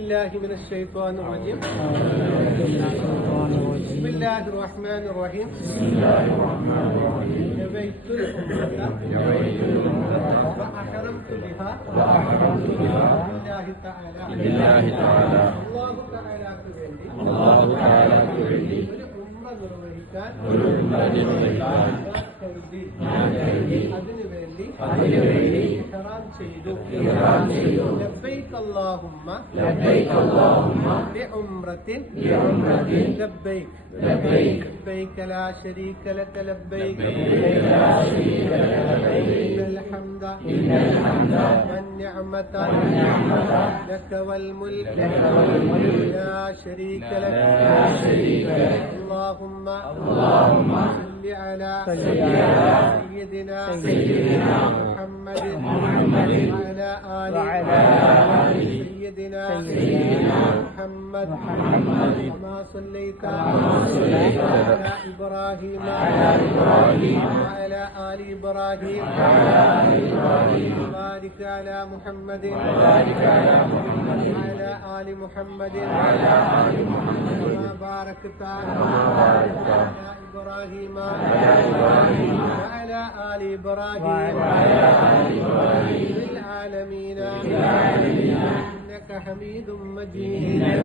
الله من الشيطان الرجيم بسم الله الرحمن الرحيم نبيت الأمة وأحرمت بها لله تعالى لله تعالى الله تعالى വേണ്ടി അള്ളാഹു താലാക്ക് വേണ്ടി ഒരു ഉമ്മ നിർവഹിക്കാൻ ഒരു ഉമ്മ നിർവഹിക്കാൻ ഞാൻ കരുതി അതിനു വേണ്ടി അതിനുവേണ്ടി ഇഹ്റാം ചെയ്തു ഇഹ്റാം ചെയ്തു. ലബ്ബൈക അല്ലാഹുമ്മ ലബ്ബൈക അല്ലാഹുമ്മ لعمرة بعمرة لبيك لبيك لبيك لا شريك لك لبيك لبيك لا شريك لك لبيك إن الحمد إن الحمد والنعمة والنعمة لك والملك لك والملك لا شريك لك لا شريك لك اللهم اللهم صل على سيدنا سيدنا محمد محمد وعلى آل وعلى سيدنا سيدنا محمد محمد كما صليت على إبراهيم على إبراهيم وعلى آل إبراهيم. وعلى آل إبراهيم وبارك على محمد وبارك على محمد وعلى آل محمد وعلى آل محمد كما باركت على إبراهيم. على إبراهيم وعلى آل إبراهيم. في العالمين. إنك حميد مجيد.